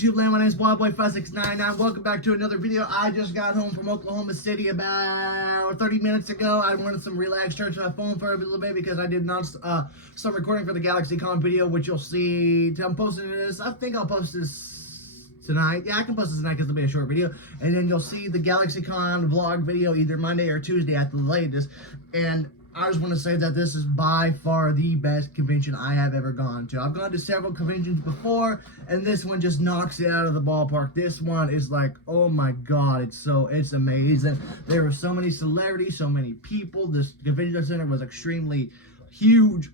YouTube land? My name is Wildboy5699. Welcome back to another video. I just got home from Oklahoma City about 30 minutes ago. I wanted some relaxed church on my phone for a little bit because I did not start recording for the Galaxycon video, which you'll see. I'm posting this. I think I'll post this tonight. Yeah, I can post this tonight because it'll be a short video. And then you'll see the Galaxycon vlog video either Monday or Tuesday at the latest. And I just want to say that this is by far the best convention I have ever gone to. I've gone to several conventions before, and this one just knocks it out of the ballpark. This one is like, oh my god, it's amazing. There were so many celebrities, so many people. This convention center was extremely huge.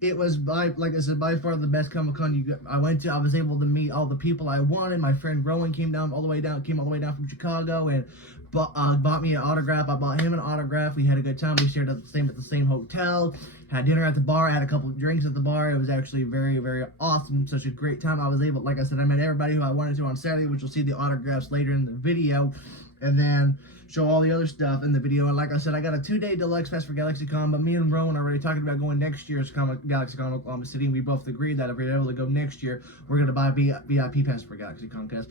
It was, like I said, by far the best Comic-Con I went to. I was able to meet all the people I wanted. My friend Rowan came all the way down from Chicago and bought me an autograph. I bought him an autograph. We had a good time. We shared at the same hotel. Had dinner at the bar. Had a couple of drinks at the bar. It was actually very, very awesome. Such a great time. I was able, like I said, I met everybody who I wanted to on Saturday, which you'll see the autographs later in the video. And then show all the other stuff in the video. And like I said, I got a 2-day deluxe pass for Galaxycon, but me and Rowan are already talking about going next year's Galaxycon Oklahoma City, and we both agreed that if we're able to go next year, we're going to buy a VIP pass for Galaxycon, because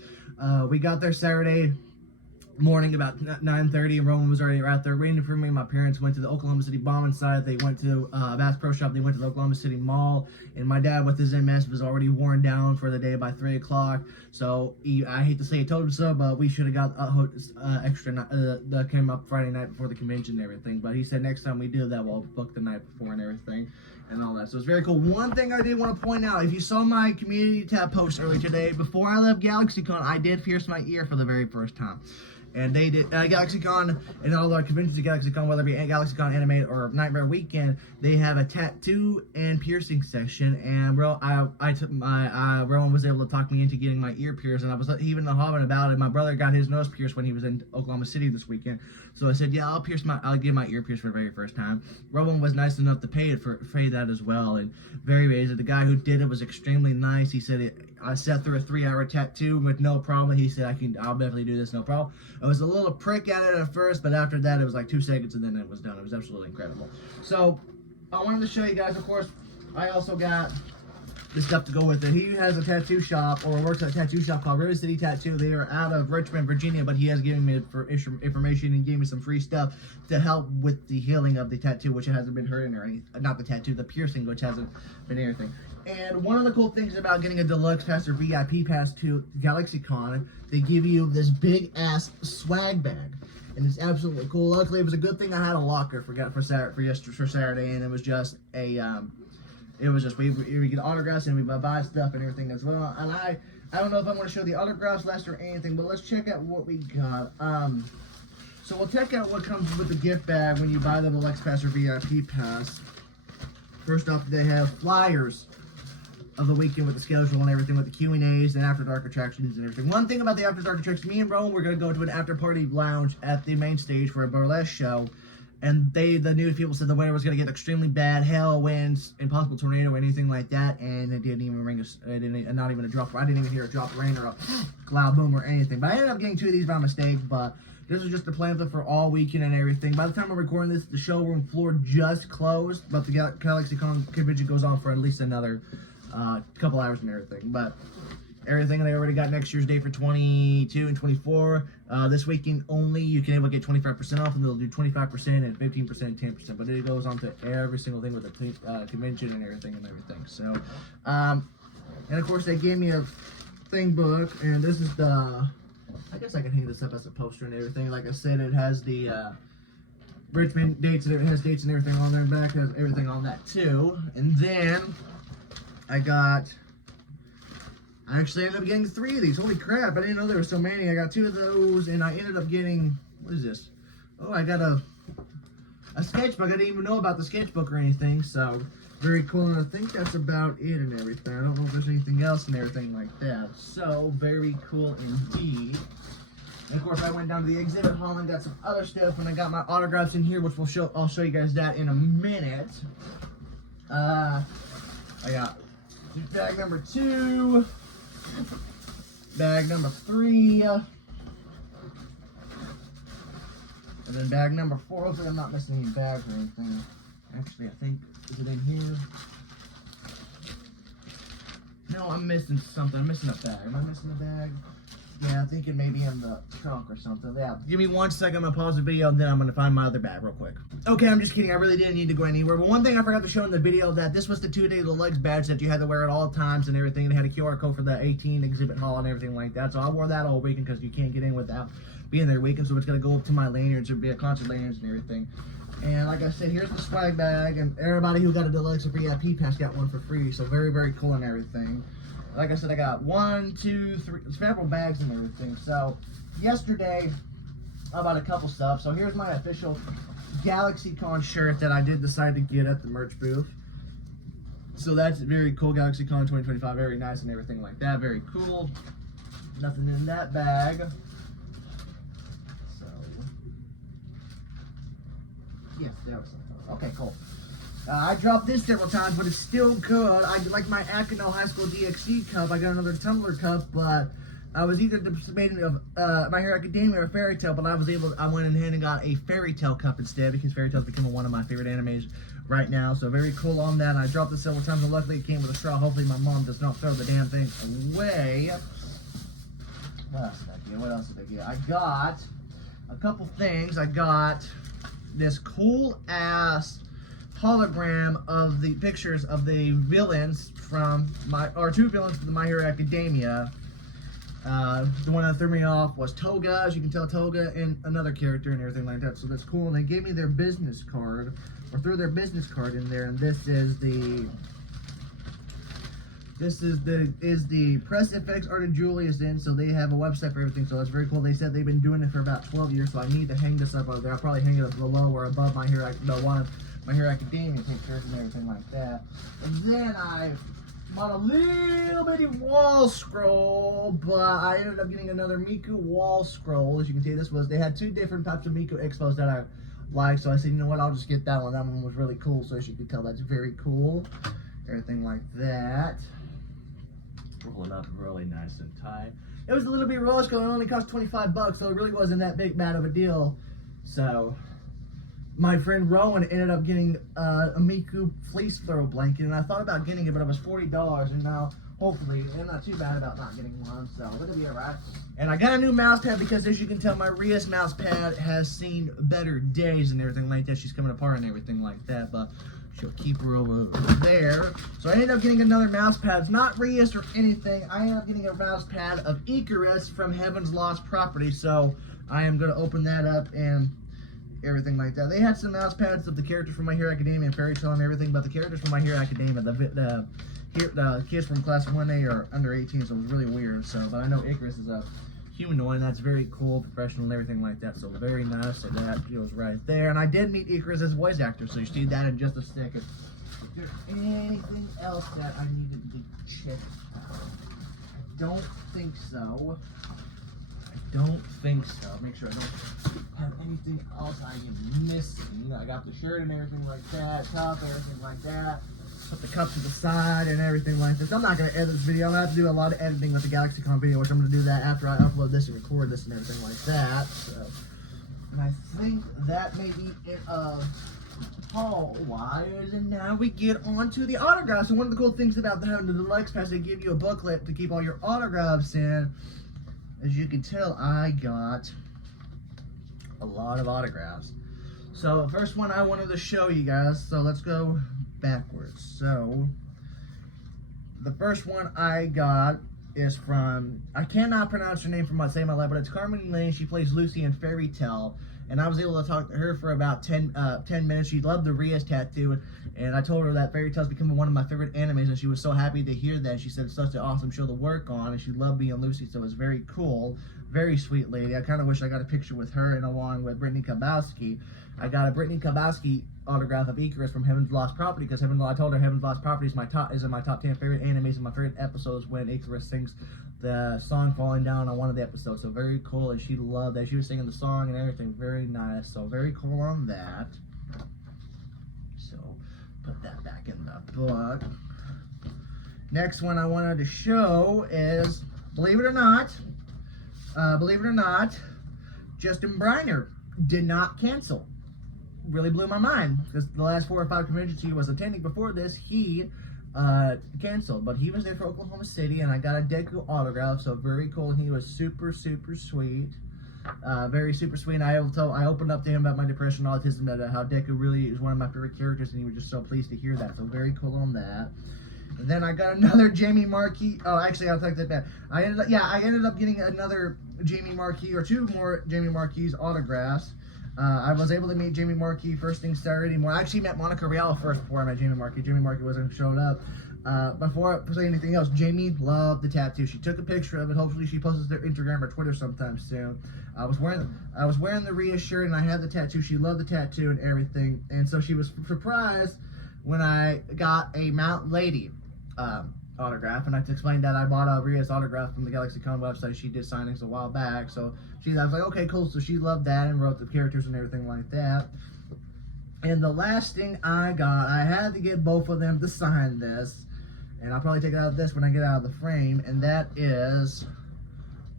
we got there Saturday morning about 9:30, and Rowan was already out there waiting for me. My parents went to the Oklahoma City bombing site. They went to Bass Pro Shop. They went to the Oklahoma City Mall, and my dad with his MS was already worn down for the day by 3 o'clock. So I hate to say I told him so, but we should have got extra that came up Friday night before the convention and everything. But he said next time we do that, we'll book the night before and everything and all that. So it's very cool. One thing I did want to point out, if you saw my community tab post earlier today, before I left Galaxycon, I did pierce my ear for the very first time. And they did, Galaxycon and all our conventions at Galaxycon, whether it be Galaxycon Animate or Nightmare Weekend, they have a tattoo and piercing section. And Rowan was able to talk me into getting my ear pierced, and I was even hobbing about it. My brother got his nose pierced when he was in Oklahoma City this weekend, so I said, yeah, I'll get my ear pierced for the very first time. Rowan was nice enough to pay that as well, and very amazing. The guy who did it was extremely nice. He said I sat through a 3-hour tattoo with no problem. He said, I'll definitely do this, no problem. I was a little prick at it at first, but after that, it was like 2 seconds, and then it was done. It was absolutely incredible. So, I wanted to show you guys, of course, I also got the stuff to go with it. He has a tattoo shop, or works at a tattoo shop called River City Tattoo. They are out of Richmond, Virginia, but he has given me information and gave me some free stuff to help with the healing of the tattoo, which hasn't been hurting or anything. Not the tattoo, the piercing, which hasn't been anything. And one of the cool things about getting a deluxe pass or VIP pass to Galaxycon, they give you this big ass swag bag, and it's absolutely cool. Luckily, it was a good thing I had a locker for Saturday, and it was just we get autographs and we buy stuff and everything as well. And I don't know if I'm going to show the autographs last or anything, but let's check out what we got. So we'll check out what comes with the gift bag when you buy the deluxe pass or VIP pass. First off, they have flyers of the weekend with the schedule and everything, with the Q&As and after dark attractions and everything. One thing about the after dark attractions, me and Rowan, we're going to go to an after party lounge at the main stage for a burlesque show, and the news people said the weather was going to get extremely bad, hail, winds, impossible tornado or anything like that, and it didn't even not even a drop. I didn't even hear a drop of rain or a cloud boom or anything. But I ended up getting 2 of these by mistake, but this is just the plan for all weekend and everything. By the time I'm recording this, the showroom floor just closed, but the Galaxycon convention goes on for at least another couple hours and everything. But everything, they already got next year's date for 22 and 24. This weekend only, you can able to get 25% off, and they'll do 25% and 15% and 10%. But it goes on to every single thing with the convention and everything. So, and of course, they gave me a thing book, and this is the, I guess I can hang this up as a poster and everything. Like I said, it has the Richmond dates, and it has dates and everything on there. And back has everything on that too. And then I actually ended up getting 3 of these. Holy crap, I didn't know there were so many. I got 2 of those, and I ended up getting, what is this? Oh, I got a sketchbook. I didn't even know about the sketchbook or anything, so very cool. And I think that's about it and everything. I don't know if there's anything else and everything like that. So, very cool indeed. And of course, I went down to the exhibit hall and got some other stuff, and I got my autographs in here, which I'll show you guys that in a minute. I got bag number 2, bag number 3, and then bag number 4. Hopefully I'm not missing any bags or anything. Actually, I think, is it in here? No, I'm missing something. I'm missing a bag. Am I missing a bag? Yeah, I'm thinking maybe in the trunk or something. Yeah. Give me 1 second. I'm going to pause the video, and then I'm going to find my other bag real quick. Okay, I'm just kidding. I really didn't need to go anywhere. But one thing I forgot to show in the video, that this was the 2-day deluxe badge that you had to wear at all times and everything. It had a QR code for the 18 exhibit hall and everything like that. So I wore that all weekend because you can't get in without being there weekend. So it's going to go up to my lanyards. There'll be a concert lanyards and everything. And like I said, here's the swag bag. And everybody who got a deluxe or VIP pass got one for free. So very, very cool and everything. Like I said, I got 1, 2, 3 several bags and everything. So yesterday I bought a couple stuff. So here's my official Galaxycon shirt that I did decide to get at the merch booth. So that's very cool. Galaxycon 2025, very nice and everything like that. Very cool. Nothing in that bag. So yes, there was something. Okay, cool. I dropped this several times, but it's still good. I like my Akino High School DXC cup. I got another tumbler cup, but I was either debating of My Hero Academia or Fairy Tail, but I went ahead and got a Fairy Tail cup instead because Fairy Tail's become one of my favorite animes right now. So very cool on that. And I dropped it several times, and luckily it came with a straw. Hopefully my mom does not throw the damn thing away. What else did I get? What else did I get? I got a couple things. I got this cool ass hologram of the pictures of the villains from two villains from My Hero Academia. The one that threw me off was Toga, as you can tell, Toga, and another character and everything like that. So that's cool. And they gave me their business card, or threw their business card in there, and this is the Press FX Art of Julius in, so they have a website for everything, so that's very cool. They said they've been doing it for about 12 years, so I need to hang this up over there. I'll probably hang it up below or above My Hero Academia pictures and everything like that. And then I bought a little bitty wall scroll, but I ended up getting another Miku wall scroll. As you can see, they had 2 different types of Miku expos that I like, so I said, you know what, I'll just get that one. That one was really cool, so as you can tell, that's very cool. Everything like that. Rolling up really nice and tight. It was a little bit roller scroll. It only cost $25, so it really wasn't that bad of a deal. So my friend Rowan ended up getting a Miku fleece throw blanket, and I thought about getting it, but it was $40, and now hopefully I'm not too bad about not getting one, so it'll be alright. And I got a new mouse pad because, as you can tell, my Rias mouse pad has seen better days and everything like that. She's coming apart and everything like that, but she'll keep her over there. So I ended up getting another mouse pad. It's not Rias or anything. I ended up getting a mouse pad of Icarus from Heaven's Lost Property, so I am going to open that up and everything like that. They had some mouse pads of the characters from My Hero Academia and Fairy Tail and everything, but the characters from My Hero Academia, the kids from Class 1A are under 18, so it was really weird. So, but I know Icarus is a humanoid, and that's very cool, professional, and everything like that. So very nice. So that goes right there. And I did meet Icarus as a voice actor, so you see that in just a second. Is there anything else that I needed to check out? I don't think so. Make sure I don't have anything else I am missing. I got the shirt and everything like that, cup, everything like that. Put the cup to the side and everything like this. I'm not going to edit this video. I'm going to have to do a lot of editing with the Galaxycon video, which I'm going to do that after I upload this and record this and everything like that. So, and I think that may be it of haul-wise. And now we get on to the autographs. And one of the cool things about having the deluxe pass, they give you a booklet to keep all your autographs in. As you can tell, I got a lot of autographs. So the first one I wanted to show you guys, so let's go backwards. So the first one I got is from, I cannot pronounce her name for my saying my life, but it's Carmen Lane. She plays Lucy in Fairy Tail, and I was able to talk to her for about 10 minutes. She loved the Rias tattoo, and I told her that Fairy Tail's become one of my favorite animes, and she was so happy to hear that. She said it's such an awesome show to work on, and she loved being Lucy, so it was very cool. Very sweet lady. I kind of wish I got a picture with her, and along with Brittany Kabowski. I got a Brittany Kabowski autograph of Icarus from Heaven's Lost Property, because I told her Heaven's Lost Property is in my top 10 favorite animes, and my favorite episodes when Icarus sings the song Falling Down on one of the episodes. So very cool, and she loved that. She was singing the song and everything. Very nice. So very cool on that. So put that back in the book. Next one I wanted to show is, believe it or not, Justin Briner did not cancel. Really blew my mind, because the last 4 or 5 conventions he was attending before this, he canceled, but he was there for Oklahoma City, and I got a Deku autograph, so very cool. He was super sweet, very super sweet. And I opened up to him about my depression and autism, that how Deku really is one of my favorite characters, and he was just so pleased to hear that. So very cool on that. And then I got another Jamie Marquis. Oh, actually, I'll take that back. I ended up getting another Jamie Marquis, or two more Jamie Marquis autographs. I was able to meet Jamie Marquis first thing Saturday morning. I actually met Monica Rial first before I met Jamie Marquis. Jamie Marquis wasn't showed up. Before I say anything else, Jamie loved the tattoo. She took a picture of it. Hopefully she posts their Instagram or Twitter sometime soon. I was wearing the Rhea shirt, and I had the tattoo. She loved the tattoo and everything. And so she was surprised when I got a Mount Lady autograph, and I explained that I bought a Rhea's autograph from the Galaxycon website. She did signings a while back, so I was like, okay, cool. So she loved that and wrote the characters and everything like that. And the last thing I got, I had to get both of them to sign this, and I'll probably take it out of this when I get out of the frame, and that is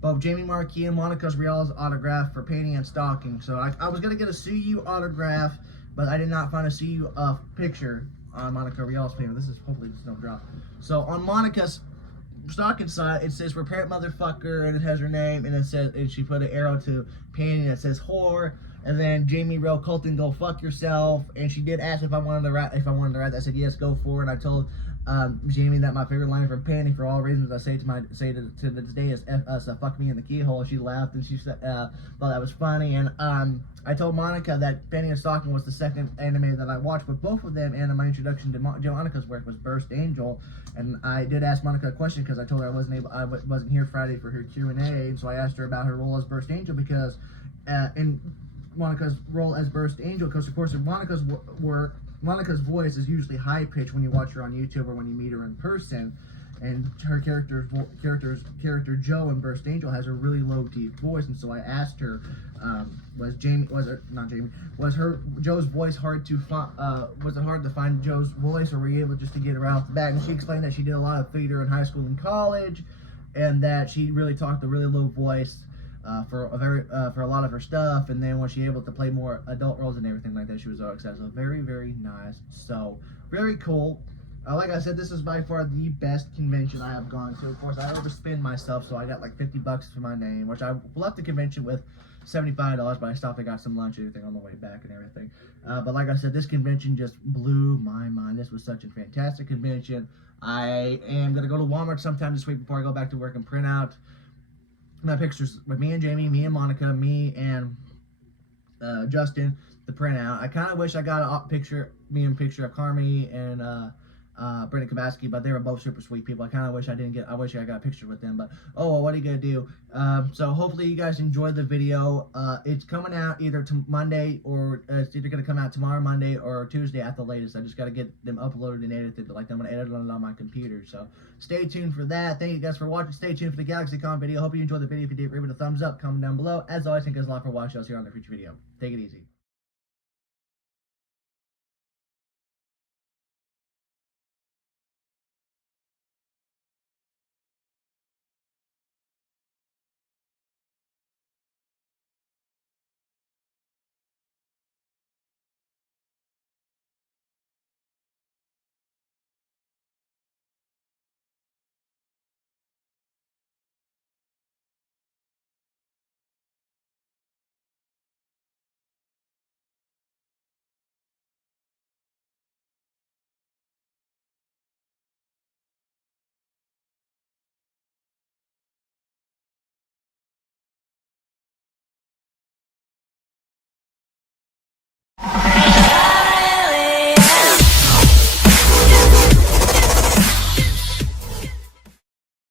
both Jamie Marquis and Monica Rial's autograph for painting and stocking. So I was gonna get a CU autograph, but I did not find a CU picture on Monica Rial's painting. This is, hopefully this don't drop. So on Monica's stocking side, it says "Repair it, motherfucker," and it has her name, and it says, and she put an arrow to painting that says "whore," and then Jamie Rial Colton, "Go fuck yourself." And she did ask if I wanted to write that. I said yes, go for it. And I told Jamie that my favorite line from painting, for all reasons I say to this day, is "fuck me in the keyhole." She laughed, and she said thought that was funny. And I told Monica that Painting and Stocking was the second anime that I watched with both of them, and my introduction to Monica's work was Burst Angel. And I did ask Monica a question because I told her I wasn't here Friday for her Q&A, so I asked her about her role as Burst Angel, because in Monica's role as Burst Angel, because of course in Monica's work, Monica's voice is usually high pitched when you watch her on YouTube or when you meet her in person, and her character Joe in Burst Angel has a really low deep voice. And so I asked her, was Joe's voice hard to find? Was it hard to find Joe's voice, or were you able just to get her off the bat? And she explained that she did a lot of theater in high school and college, and that she really talked a really low voice for a lot of her stuff. And then when she able to play more adult roles and everything like that, she was so excited. So very nice. So very cool. Like I said, this is by far the best convention I have gone to. Of course, I overspend myself, so I got like $50 for my name, which I left the convention with $75, but I stopped and got some lunch and everything on the way back and everything. But like I said, this convention just blew my mind. This was such a fantastic convention. I am going to go to Walmart sometime this week before I go back to work and print out my pictures with me and Jamie, me and Monica, me and Justin to print out. I kind of wish I got a picture of Carmi and Brendan Kabaski, but they were both super sweet people. I kind of wish I got a picture with them, but oh well, what are you gonna do? So hopefully you guys enjoyed the video. It's coming out either Monday, or it's either gonna come out tomorrow, Monday, or Tuesday at the latest. I just gotta get them uploaded and edited, but like I'm gonna edit it on my computer. So stay tuned for that. Thank you guys for watching. Stay tuned for the Galaxycon video. Hope you enjoyed the video. If you did, give it a thumbs up, comment down below. As always, thank you guys a lot for watching. I'll see you on the future video. Take it easy.